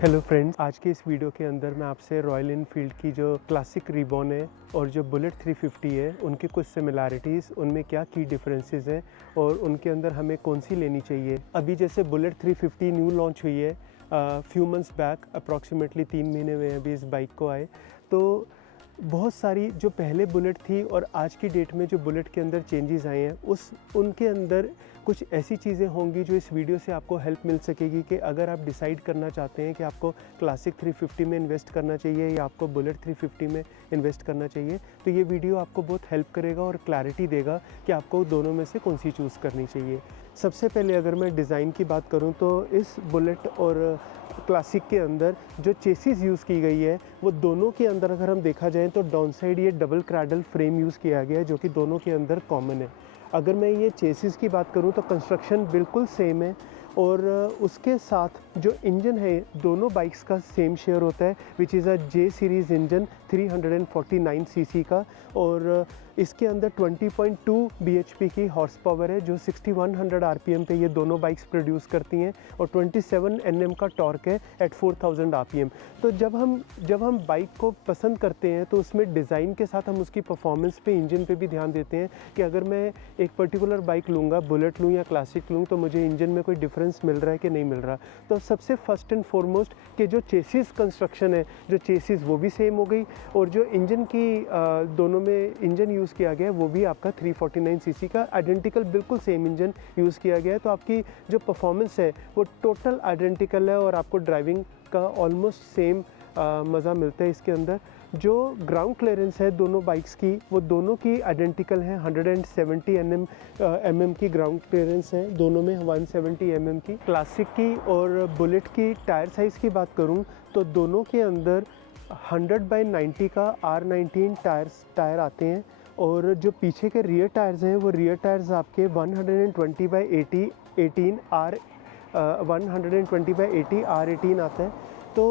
Hello friends, आज के इस वीडियो के अंदर मैं आपसे रॉयल एनफील्ड की जो क्लासिक रिबॉन है और जो बुलेट 350 है उनके कुछ सिमिलैरिटीज़, उनमें क्या की डिफरेंसेस हैं और उनके अंदर हमें कौन सी लेनी चाहिए। अभी जैसे बुलेट 350 न्यू लॉन्च हुई है फ्यू मंथ्स बैक, अप्रॉक्सीमेटली 3 महीने हुए अभी इस बाइक को आए। तो बहुत सारी जो पहले बुलेट थी और आज की डेट में जो बुलेट के अंदर चेंजेस आए हैं उनके अंदर कुछ ऐसी चीज़ें होंगी जो इस वीडियो से आपको हेल्प मिल सकेगी कि अगर आप डिसाइड करना चाहते हैं कि आपको क्लासिक 350 में इन्वेस्ट करना चाहिए या आपको बुलेट 350 में इन्वेस्ट करना चाहिए, तो ये वीडियो आपको बहुत हेल्प करेगा और क्लैरिटी देगा कि आपको दोनों में से कौन सी चूज़ करनी चाहिए। सबसे पहले अगर मैं डिज़ाइन की बात करूँ तो इस बुलेट और क्लासिक के अंदर जो चेसिस यूज़ की गई है वो दोनों के अंदर अगर हम देखा जाए तो डाउन साइड ये डबल क्रैडल फ्रेम यूज़ किया गया है जो कि दोनों के अंदर कॉमन है। अगर मैं ये चेसिस की बात करूं तो कंस्ट्रक्शन बिल्कुल सेम है और उसके साथ जो इंजन है दोनों बाइक्स का सेम शेयर होता है which is a J series engine 349 CC का, और इसके अंदर 20.2 bhp की हॉर्स पावर है जो 6100 rpm पे ये दोनों बाइक्स प्रोड्यूस करती हैं और 27 Nm का टॉर्क है एट 4000 rpm। तो जब हम बाइक को पसंद करते हैं तो उसमें डिज़ाइन के साथ हम उसकी परफॉर्मेंस पे, इंजन पे भी ध्यान देते हैं कि अगर मैं एक पर्टिकुलर बाइक लूँगा, बुलेट लूँ या क्लासिक लूँ, तो मुझे इंजन में कोई डिफरेंस मिल रहा है कि नहीं मिल रहा। तो सबसे फर्स्ट एंड फॉरमोस्ट कि जो चेसिस कंस्ट्रक्शन है, जो चेसिस वो भी सेम हो गई और जो इंजन की दोनों में इंजन यूज़ किया गया है वो भी आपका 349 सीसी का आइडेंटिकल बिल्कुल सेम इंजन यूज़ किया गया है। तो आपकी जो परफॉर्मेंस है वो टोटल आइडेंटिकल है और आपको ड्राइविंग का ऑलमोस्ट सेम मज़ा मिलता है इसके अंदर। जो ग्राउंड क्लियरेंस है दोनों बाइक्स की वो दोनों की आइडेंटिकल है, 170 mm की ग्राउंड क्लियरेंस है दोनों में, 170 mm की। क्लासिक की और बुलेट की टायर साइज़ की बात करूं तो दोनों के अंदर 100/90 का R19 टायर आते हैं और जो पीछे के रियर टायर्स हैं वो रियर टायर्स आपके 120/80 R18 आता है। तो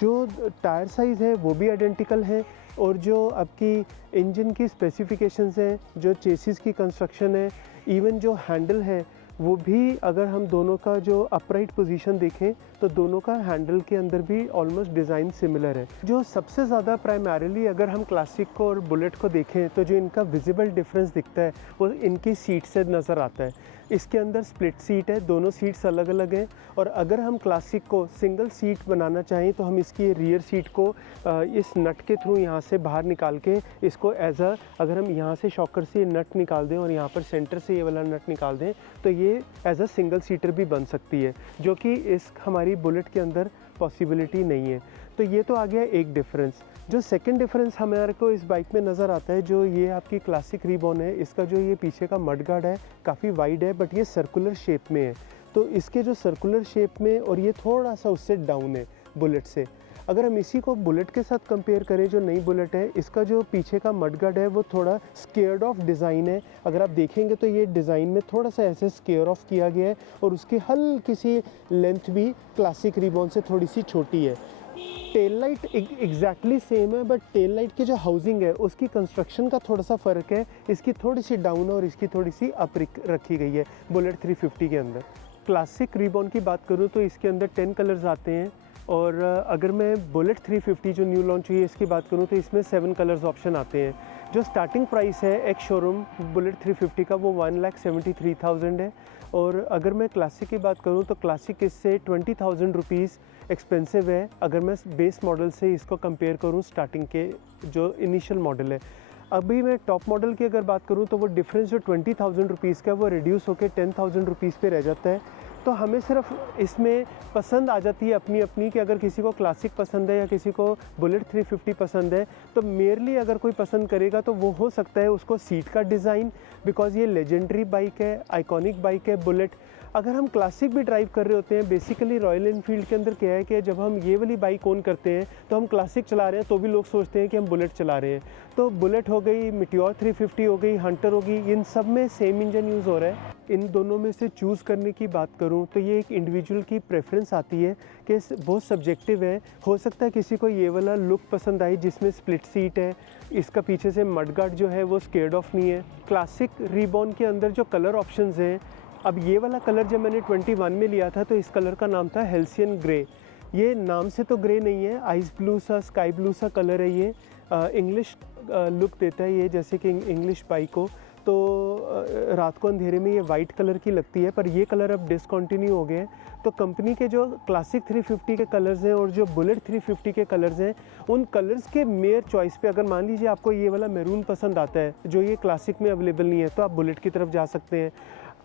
जो टायर साइज़ है वो भी आइडेंटिकल है और जो आपकी इंजन की स्पेसिफिकेशंस हैं, जो चेसिस की कंस्ट्रक्शन है, इवन जो हैंडल है वो भी, अगर हम दोनों का जो अपराइट पोजीशन देखें तो दोनों का हैंडल के अंदर भी ऑलमोस्ट डिज़ाइन सिमिलर है। जो सबसे ज़्यादा प्राइमरीली अगर हम क्लासिक को और बुलेट को देखें तो जो इनका विजिबल डिफरेंस दिखता है वो इनकी सीट से नज़र आता है। इसके अंदर स्प्लिट सीट है, दोनों सीट्स अलग अलग हैं और अगर हम क्लासिक को सिंगल सीट बनाना चाहें तो हम इसकी रियर सीट को इस नट के थ्रू यहाँ से बाहर निकाल के इसको अगर हम यहाँ से शॉकर से नट निकाल दें और यहाँ पर सेंटर से ये वाला नट निकाल दें तो ये एज अ सिंगल सीटर भी बन सकती है, जो कि इस हमारी बुलेट के अंदर पॉसिबिलिटी नहीं है। तो ये तो आ गया एक डिफरेंस। जो सेकंड डिफरेंस हमारे को इस बाइक में नज़र आता है, जो ये आपकी क्लासिक रिबॉन है, इसका जो ये पीछे का मड गार्ड है काफ़ी वाइड है बट ये सर्कुलर शेप में है। तो इसके जो सर्कुलर शेप में और ये थोड़ा सा उससे डाउन है बुलेट से। अगर हम इसी को बुलेट के साथ कंपेयर करें, जो नई बुलेट है, इसका जो पीछे का मड गार्ड है वो थोड़ा स्केयर्ड ऑफ डिज़ाइन है। अगर आप देखेंगे तो ये डिज़ाइन में थोड़ा सा ऐसे स्केयर ऑफ किया गया है और उसकी हल्की सी लेंथ भी क्लासिक रिबॉन से थोड़ी सी छोटी है। टेल लाइट एग्जैक्टली सेम है बट टेल लाइट की जो हाउसिंग है उसकी कंस्ट्रक्शन का थोड़ा सा फ़र्क है, इसकी थोड़ी सी डाउन और इसकी थोड़ी सी अप रखी गई है बुलेट 350 के अंदर। क्लासिक रिबॉन की बात करूँ तो इसके अंदर 10 कलर्स आते हैं और अगर मैं बुलेट 350 जो न्यू लॉन्च हुई है इसकी बात करूँ तो इसमें 7 कलर्स ऑप्शन आते हैं। जो स्टार्टिंग प्राइस है एक शोरूम बुलेट 350 का वो 1,73,000 है और अगर मैं क्लासिक की बात करूँ तो क्लासिक इससे 20,000 रुपीज़ एक्सपेंसिव है अगर मैं बेस मॉडल से इसको कंपेयर करूँ स्टार्टिंग के जो इनिशियल मॉडल है। अभी मैं टॉप मॉडल की अगर बात करूँ तो वो डिफरेंस जो 20,000 रुपीज़ का वो रिड्यूस होकर 10,000 रुपीज़ पे रह जाता है। तो हमें सिर्फ इसमें पसंद आ जाती है अपनी अपनी कि अगर किसी को क्लासिक पसंद है या किसी को बुलेट 350 पसंद है तो मेयरली अगर कोई पसंद करेगा तो वो हो सकता है उसको सीट का डिज़ाइन, बिकॉज़ ये लेजेंडरी बाइक है, आइकॉनिक बाइक है बुलेट। अगर हम क्लासिक भी ड्राइव कर रहे होते हैं, बेसिकली रॉयल एनफील्ड के अंदर क्या है कि जब हम ये वाली बाइक ऑन करते हैं तो हम क्लासिक चला रहे हैं तो भी लोग सोचते हैं कि हम बुलेट चला रहे हैं। तो बुलेट हो गई, मिटियोर 350 हो गई, हंटर होगी, इन सब में सेम इंजन यूज़ हो रहा है। इन दोनों में से चूज़ करने की बात करूं तो ये एक इंडिविजुअल की प्रेफरेंस आती है कि बहुत सब्जेक्टिव है। हो सकता है किसी को ये वाला लुक पसंद आए जिसमें स्प्लिट सीट है, इसका पीछे से मड गार्ड जो है वो स्केयर्ड ऑफ नहीं है। क्लासिक रिबॉन के अंदर जो कलर ऑप्शंस हैं, अब ये वाला कलर जब मैंने 21 में लिया था तो इस कलर का नाम था हेल्सियन ग्रे। ये नाम से तो ग्रे नहीं है, आइस ब्लू सा, स्काई ब्लू सा कलर है ये। इंग्लिश लुक देता है ये, जैसे कि इंग्लिश बाइक हो तो रात को अंधेरे में ये वाइट कलर की लगती है, पर ये कलर अब डिसकंटिन्यू हो गए हैं। तो कंपनी के जो क्लासिक 350 के कलर्स हैं और जो बुलेट 350 के कलर्स हैं, उन कलर्स के मेयर चॉइस पे, अगर मान लीजिए आपको ये वाला मैरून पसंद आता है जो ये क्लासिक में अवेलेबल नहीं है, तो आप बुलेट की तरफ जा सकते हैं।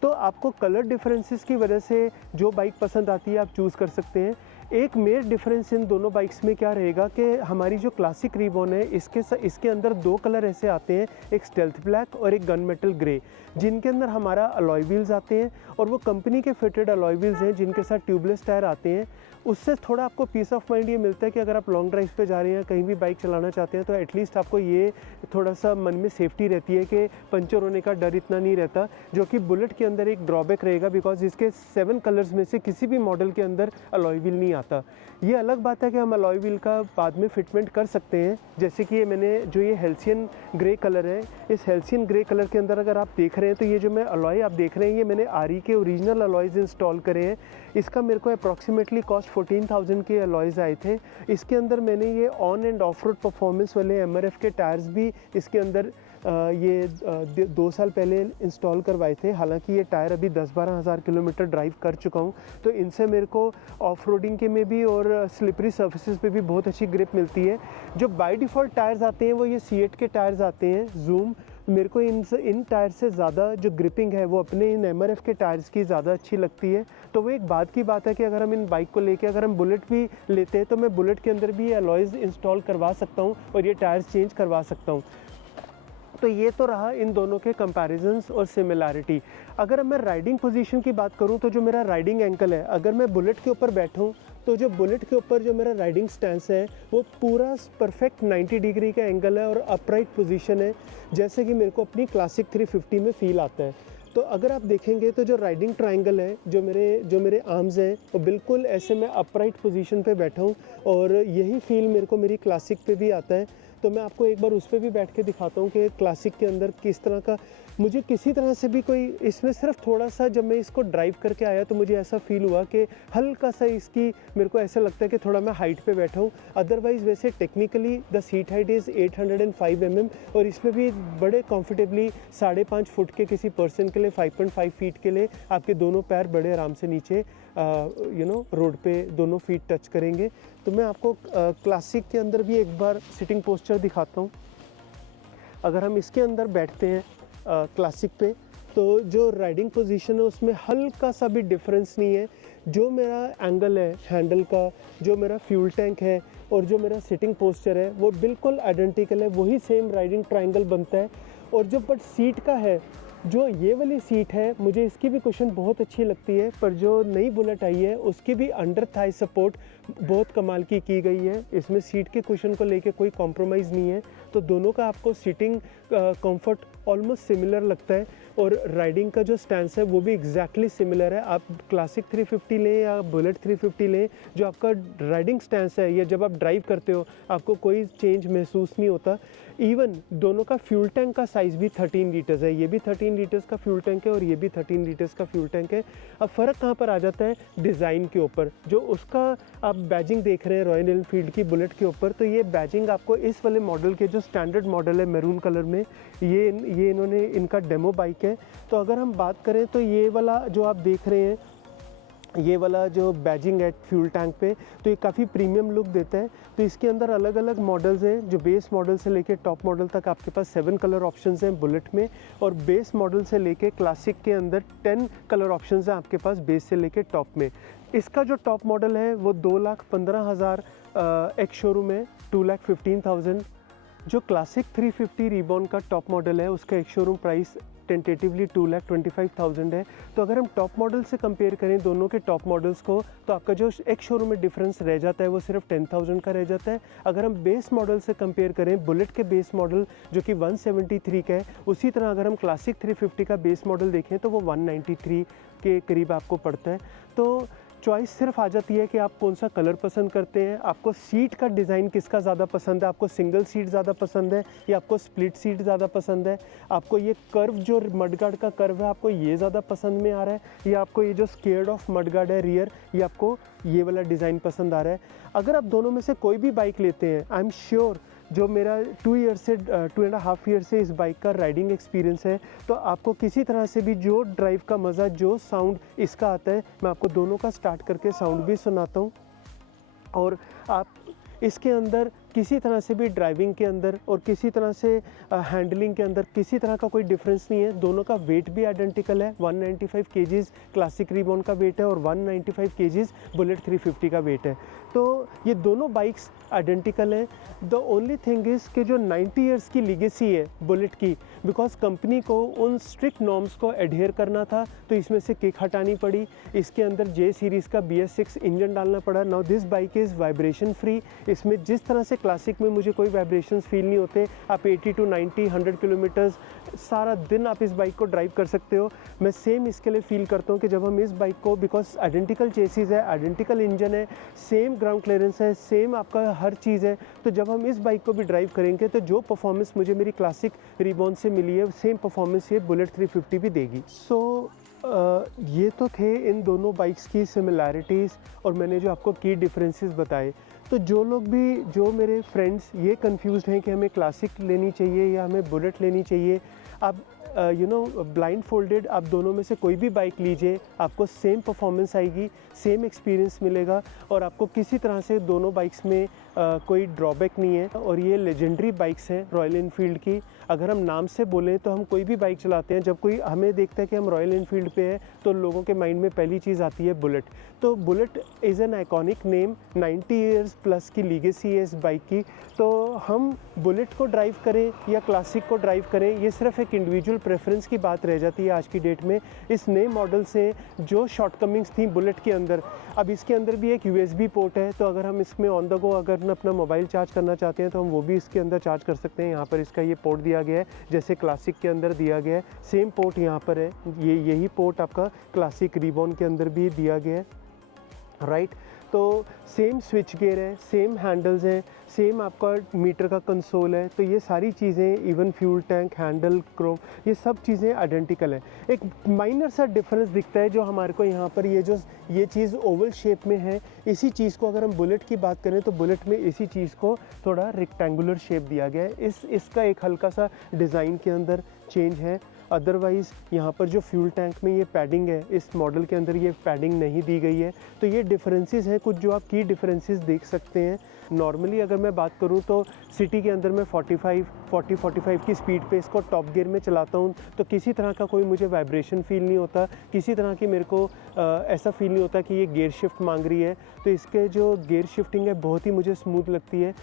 तो आपको कलर डिफरेंसेस की वजह से जो बाइक पसंद आती है आप चूज़ कर सकते हैं। एक मेजर डिफरेंस इन दोनों बाइक्स में क्या रहेगा कि हमारी जो क्लासिक रिबॉन है इसके अंदर दो कलर ऐसे आते हैं, एक स्टेल्थ ब्लैक और एक गन मेटल ग्रे, जिनके अंदर हमारा अलॉय व्हील्स आते हैं और वो कंपनी के फिटेड अलॉय व्हील्स हैं जिनके साथ ट्यूबलेस टायर आते हैं। उससे थोड़ा आपको पीस ऑफ माइंड ये मिलता है कि अगर आप लॉन्ग ड्राइव पे जा रहे हैं, कहीं भी बाइक चलाना चाहते हैं, तो एटलीस्ट आपको ये थोड़ा सा मन में सेफ्टी रहती है कि पंचर होने का डर इतना नहीं रहता, जो कि बुलेट के अंदर एक ड्रॉबैक रहेगा, बिकॉज इसके 7 कलर्स में से किसी भी मॉडल के अंदर अलॉय व्हील नहीं आता। ये अलग बात है कि हम अलॉय व्हील का बाद में फिटमेंट कर सकते हैं, जैसे कि ये हेल्सियन ग्रे कलर है, इस हेल्सियन ग्रे कलर के अंदर अगर आप देख रहे हैं तो ये जो मैं अलॉय आप देख रहे हैं, ये मैंने आरी के ओरिजिनल अलॉयज़ इंस्टॉल करे हैं। इसका मेरे को अप्रॉक्सीमेटली कॉस्ट 14,000 के अलॉयज़ आए थे। इसके अंदर मैंने ये on end of road performance वाले MRF के टायर्स भी इसके अंदर 2 साल पहले इंस्टॉल करवाए थे। हालांकि ये टायर अभी 10-12 हज़ार किलोमीटर ड्राइव कर चुका हूँ, तो इनसे मेरे को ऑफ रोडिंग के में भी और स्लिपरी सर्फेसिस पे भी बहुत अच्छी ग्रिप मिलती है। जो बाय डिफ़ॉल्ट टायर्स आते हैं वो ये C8 के टायर्स आते हैं जूम। मेरे को इन टायर से ज़्यादा जो ग्रिपिंग है वो अपने इन MRF के टायर्स की ज़्यादा अच्छी लगती है। तो वो एक बात की बात है कि अगर हम इन बाइक को लेके अगर हम बुलेट भी लेते हैं तो मैं बुलेट के अंदर भी ये अलॉयज़ इंस्टॉल करवा सकता हूँ और ये टायर्स चेंज करवा सकता हूँ। तो ये तो रहा इन दोनों के कंपैरिजंस और सिमिलैरिटी। अगर मैं राइडिंग पोजीशन की बात करूं तो जो मेरा राइडिंग एंगल है, अगर मैं बुलेट के ऊपर बैठूं तो जो बुलेट के ऊपर जो मेरा राइडिंग स्टैंस है वो पूरा परफेक्ट 90 डिग्री का एंगल है और अपराइट पोजीशन है, जैसे कि मेरे को अपनी क्लासिक 350 में फील आता है। तो अगर आप देखेंगे तो जो राइडिंग ट्रायंगल है, जो मेरे आर्म्स हैं, वो बिल्कुल ऐसे मैं अपराइट पोजीशन पे बैठा हूँ और यही फील मेरे को मेरी क्लासिक पे भी आता है। तो मैं आपको एक बार उस पर भी बैठ के दिखाता हूँ कि क्लासिक के अंदर किस तरह का मुझे किसी तरह से भी कोई इसमें सिर्फ थोड़ा सा जब मैं इसको ड्राइव करके आया तो मुझे ऐसा फील हुआ कि हल्का सा इसकी मेरे को ऐसा लगता है कि थोड़ा मैं हाइट पे बैठा हूँ। अदरवाइज़ वैसे technically the seat height is 805 mm और इसमें भी बड़े कंफर्टेबली 5.5 फुट के किसी पर्सन के लिए 5.5 फीट के लिए आपके दोनों पैर बड़े आराम से नीचे रोड पे दोनों फीट टच करेंगे। तो मैं आपको क्लासिक के अंदर भी एक बार सिटिंग पोस्चर दिखाता हूँ। अगर हम इसके अंदर बैठते हैं क्लासिक पे तो जो राइडिंग पोजीशन है उसमें हल्का सा भी डिफरेंस नहीं है। जो मेरा एंगल है हैंडल का, जो मेरा फ्यूल टैंक है और जो मेरा सिटिंग पोस्चर है वो बिल्कुल आइडेंटिकल है, वही सेम राइडिंग ट्रायंगल बनता है। और जो बट सीट का है, जो ये वाली सीट है मुझे इसकी भी कुशन बहुत अच्छी लगती है, पर जो नई बुलेट आई है उसकी भी अंडर थाई सपोर्ट बहुत कमाल की गई है। इसमें सीट के कुशन को लेके कोई कॉम्प्रोमाइज़ नहीं है, तो दोनों का आपको सीटिंग कंफर्ट ऑलमोस्ट सिमिलर लगता है और राइडिंग का जो स्टैंस है वो भी एग्जैक्टली सिमिलर है। आप क्लासिक 350 लें या बुलेट 350 लें, जो आपका राइडिंग स्टैंस है या जब आप ड्राइव करते हो आपको कोई चेंज महसूस नहीं होता। इवन दोनों का फ्यूल टैंक का साइज़ भी 13 लीटर्स है, ये भी 13 लीटर्स का फ्यूल टैंक है और ये भी 13 लीटर्स का फ्यूल टैंक है। अब फ़र्क कहाँ पर आ जाता है? डिज़ाइन के ऊपर। जो उसका आप बैजिंग देख रहे हैं रॉयल एनफील्ड की बुलेट के ऊपर, तो ये बैजिंग आपको इस वाले मॉडल के जो स्टैंडर्ड मॉडल है मैरून कलर में, ये इन्होंने इनका डेमो बाइक है। तो अगर हम बात करें तो ये वाला जो आप देख रहे हैं, ये वाला जो बैजिंग है फ्यूल टैंक पे, तो ये काफ़ी प्रीमियम लुक देता है। तो इसके अंदर अलग अलग मॉडल्स हैं, जो बेस मॉडल से लेके टॉप मॉडल तक आपके पास 7 कलर ऑप्शंस हैं बुलेट में, और बेस मॉडल से लेके क्लासिक के अंदर 10 कलर ऑप्शंस हैं आपके पास बेस से लेके टॉप में। इसका जो टॉप मॉडल है वो 2,15,000 एक्स शोरूम है 2,15,000। जो क्लासिक 350 रिबॉन का टॉप मॉडल है उसका एक शोरूम प्राइस टेंटेटिवली 2,25,000 है। तो अगर हम टॉप मॉडल से कंपेयर करें दोनों के टॉप मॉडल्स को, तो आपका जो एक शोरूम में डिफरेंस रह जाता है वो सिर्फ 10,000 का रह जाता है। अगर हम बेस मॉडल से कंपेयर करें, बुलेट के बेस मॉडल जो कि 173 का है, उसी तरह अगर हम क्लासिक 350 का बेस मॉडल देखें तो वो 193 के करीब आपको पड़ता है। तो चॉइस सिर्फ आ जाती है कि आप कौन सा कलर पसंद करते हैं, आपको सीट का डिज़ाइन किसका ज़्यादा पसंद है, आपको सिंगल सीट ज़्यादा पसंद है या आपको स्प्लिट सीट ज़्यादा पसंद है, आपको ये कर्व जो मडगार्ड का कर्व है आपको ये ज़्यादा पसंद में आ रहा है या आपको ये जो स्केयर्ड ऑफ मडगार्ड है रियर ये आपको ये वाला डिज़ाइन पसंद आ रहा है। अगर आप दोनों में से कोई भी बाइक लेते हैं, आई एम श्योर जो मेरा 2.5 ईयर से इस बाइक का राइडिंग एक्सपीरियंस है, तो आपको किसी तरह से भी जो ड्राइव का मज़ा, जो साउंड इसका आता है, मैं आपको दोनों का स्टार्ट करके साउंड भी सुनाता हूँ। और आप इसके अंदर किसी तरह से भी ड्राइविंग के अंदर और किसी तरह से हैंडलिंग के अंदर किसी तरह का कोई डिफरेंस नहीं है। दोनों का वेट भी आइडेंटिकल है, 195 केजीज़ क्लासिक रिबॉन का वेट है और 195 केजीज़ बुलेट 350 का वेट है। तो ये दोनों बाइक्स आइडेंटिकल हैं। द ओनली थिंग इज़ कि जो 90 इयर्स की लीगेसी है बुलेट की, बिकॉज कंपनी को उन स्ट्रिक्ट नॉर्म्स को एडहेयर करना था, तो इसमें से किक हटानी पड़ी। इसके अंदर जे सीरीज़ का BS6 इंजन डालना पड़ा। Now this bike is vibration free. इसमें जिस तरह से क्लासिक में मुझे कोई वाइब्रेशंस फील नहीं होते, आप 80 to 90 100 किलोमीटर्स सारा दिन आप इस बाइक को ड्राइव कर सकते हो। मैं सेम इसके लिए फ़ील करता हूँ कि जब हम इस बाइक को, बिकॉज आइडेंटिकल चेसिस है, आइडेंटिकल इंजन है, सेम ग्राउंड क्लियरेंस है, सेम आपका हर चीज़ है, तो जब हम इस बाइक को भी ड्राइव करेंगे तो जो परफॉर्मेंस मुझे मेरी क्लासिक रिबॉन से मिली है सेम परफॉर्मेंस ये बुलेट 350 भी देगी। ये तो थे इन दोनों बाइक्स की सिमिलैरिटीज़ और मैंने जो आपको की डिफरेंसेस बताए। तो जो लोग भी, जो मेरे फ्रेंड्स ये कंफ्यूज्ड हैं कि हमें क्लासिक लेनी चाहिए या हमें बुलेट लेनी चाहिए, आप ब्लाइंड फोल्डेड आप दोनों में से कोई भी बाइक लीजिए, आपको सेम परफॉर्मेंस आएगी, सेम एक्सपीरियंस मिलेगा और आपको किसी तरह से दोनों बाइक्स में कोई ड्रॉबैक नहीं है। और ये लेजेंडरी बाइक्स हैं रॉयल एनफील्ड की। अगर हम नाम से बोलें तो हम कोई भी बाइक चलाते हैं, जब कोई हमें देखता है कि हम रॉयल एनफील्ड पे हैं तो लोगों के माइंड में पहली चीज़ आती है बुलेट। तो bullet is an iconic name, 90 years plus की लीगेसी है इस बाइक की। तो हम बुलेट को ड्राइव करें या क्लासिक को ड्राइव करें, ये सिर्फ एक इंडिविजुअल प्रेफरेंस की बात रह जाती है आज की डेट में। इस नए मॉडल से जो शॉर्टकमिंग्स थी बुलेट के अंदर, अब इसके अंदर भी एक USB पोर्ट है, तो अगर हम इसमें ऑन द गो अगर अपना मोबाइल चार्ज करना चाहते हैं तो हम वो भी इसके अंदर चार्ज कर सकते हैं। यहाँ पर इसका ये पोर्ट दिया गया है जैसे क्लासिक के अंदर दिया गया है, सेम पोर्ट यहाँ पर है। यही पोर्ट आपका क्लासिक रिबॉन के अंदर भी दिया गया है, राइट। तो सेम स्विच गियर है, सेम हैंडल्स हैं, सेम आपका मीटर का कंसोल है। तो ये सारी चीज़ें, even fuel tank, handle, Chrome, ये सब चीज़ें आइडेंटिकल है। एक माइनर सा डिफरेंस दिखता है जो हमारे को यहाँ पर ये चीज़ ओवल शेप में है। इसी चीज़ को अगर हम बुलेट की बात करें तो बुलेट में इसी चीज़ को थोड़ा रेक्टेंगुलर शेप दिया गया है। इसका एक हल्का सा डिज़ाइन के अंदर चेंज है। अदरवाइज़ यहाँ पर जो फ्यूल टैंक में ये पैडिंग है, इस मॉडल के अंदर ये पैडिंग नहीं दी गई है। तो ये डिफरेंसेस हैं कुछ जो आप की डिफरेंसेस देख सकते हैं। नॉर्मली अगर मैं बात करूँ तो सिटी के अंदर मैं 40-45 की स्पीड पे इसको टॉप गियर में चलाता हूँ तो किसी तरह का कोई मुझे वाइब्रेशन फील नहीं होता, किसी तरह की मेरे को ऐसा फील नहीं होता कि ये गियर शिफ्ट मांग रही है। तो इसके जो गियर शिफ्टिंग है बहुत ही मुझे स्मूथ लगती है।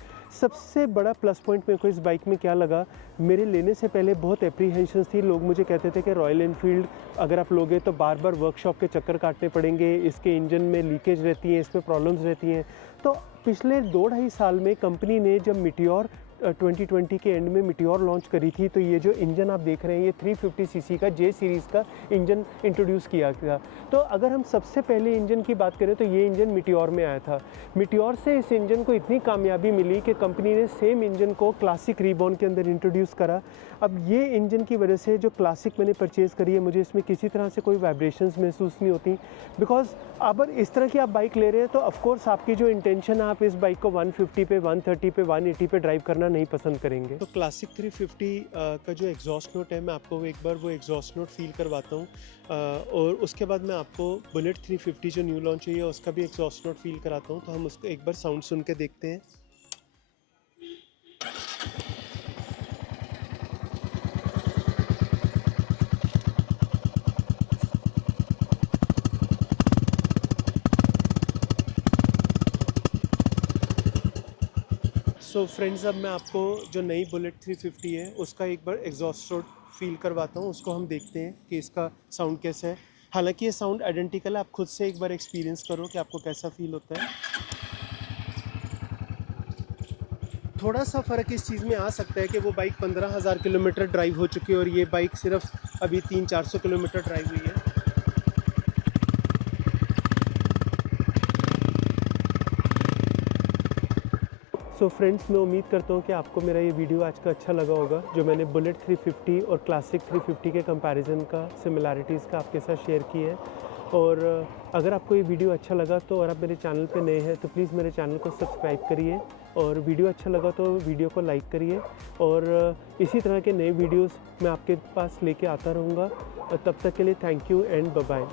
सबसे बड़ा प्लस पॉइंट मेरे को इस बाइक में क्या लगा, मेरे लेने से पहले बहुत एप्रीहेंशंस थी। लोग मुझे कहते थे कि रॉयल एनफील्ड अगर आप लोगे तो बार बार वर्कशॉप के चक्कर काटने पड़ेंगे, इसके इंजन में लीकेज रहती है, इसमें प्रॉब्लम्स रहती हैं। तो पिछले 2-2.5 साल में कंपनी ने जब मीटियोर 2020 के एंड में मीटियोर लॉन्च करी थी, तो ये जो इंजन आप देख रहे हैं ये 350 सीसी का जे सीरीज़ का इंजन इंट्रोड्यूस किया गया। तो अगर हम सबसे पहले इंजन की बात करें तो ये इंजन मीटियोर में आया था। मीटियोर से इस इंजन को इतनी कामयाबी मिली कि कंपनी ने सेम इंजन को क्लासिक रिबॉन के अंदर इंट्रोड्यूस करा। अब ये इंजन की वजह से जो क्लासिक मैंने परचेज़ करी है, मुझे इसमें किसी तरह से कोई वाइब्रेशंस महसूस नहीं होती। बिकॉज अगर इस तरह की आप बाइक ले रहे हैं तो ऑफकोर्स आपकी जो इंटेंशन है, आप इस बाइक को 150 पे, 130 पे, 180 पे ड्राइव करना नहीं पसंद करेंगे। तो क्लासिक 350 का जो एग्जॉस्ट नोट है, मैं आपको एक बार वो एग्जॉस्ट नोट फील करवाता हूँ और उसके बाद मैं आपको बुलेट 350 जो न्यू लॉन्च हुई है उसका भी एग्जॉस्ट नोट फील कराता हूँ। तो हम उसको एक बार साउंड सुन के देखते हैं। सो फ्रेंड्स, अब मैं आपको जो नई बुलेट 350 है उसका एक बार एग्जॉस्ट नोट फील करवाता हूँ। उसको हम देखते हैं कि इसका साउंड कैसा है। हालांकि ये साउंड आइडेंटिकल है, आप खुद से एक बार एक्सपीरियंस करो कि आपको कैसा फील होता है। थोड़ा सा फ़र्क इस चीज़ में आ सकता है कि वो बाइक 15,000 किलोमीटर ड्राइव हो चुकी है और ये बाइक सिर्फ अभी 300-400 किलोमीटर ड्राइव हुई है। सो फ्रेंड्स, मैं उम्मीद करता हूँ कि आपको मेरा ये वीडियो आज का अच्छा लगा होगा, जो मैंने बुलेट 350 और क्लासिक 350 के कंपैरिजन का, सिमिलैरिटीज़ का आपके साथ शेयर की है। और अगर आपको ये वीडियो अच्छा लगा तो, और आप मेरे चैनल पे नए हैं तो प्लीज़ मेरे चैनल को सब्सक्राइब करिए, और वीडियो अच्छा लगा तो वीडियो को लाइक करिए। और इसी तरह के नए वीडियोस मैं आपके पास लेके आता रहूँगा। तब तक के लिए thank you and bye bye.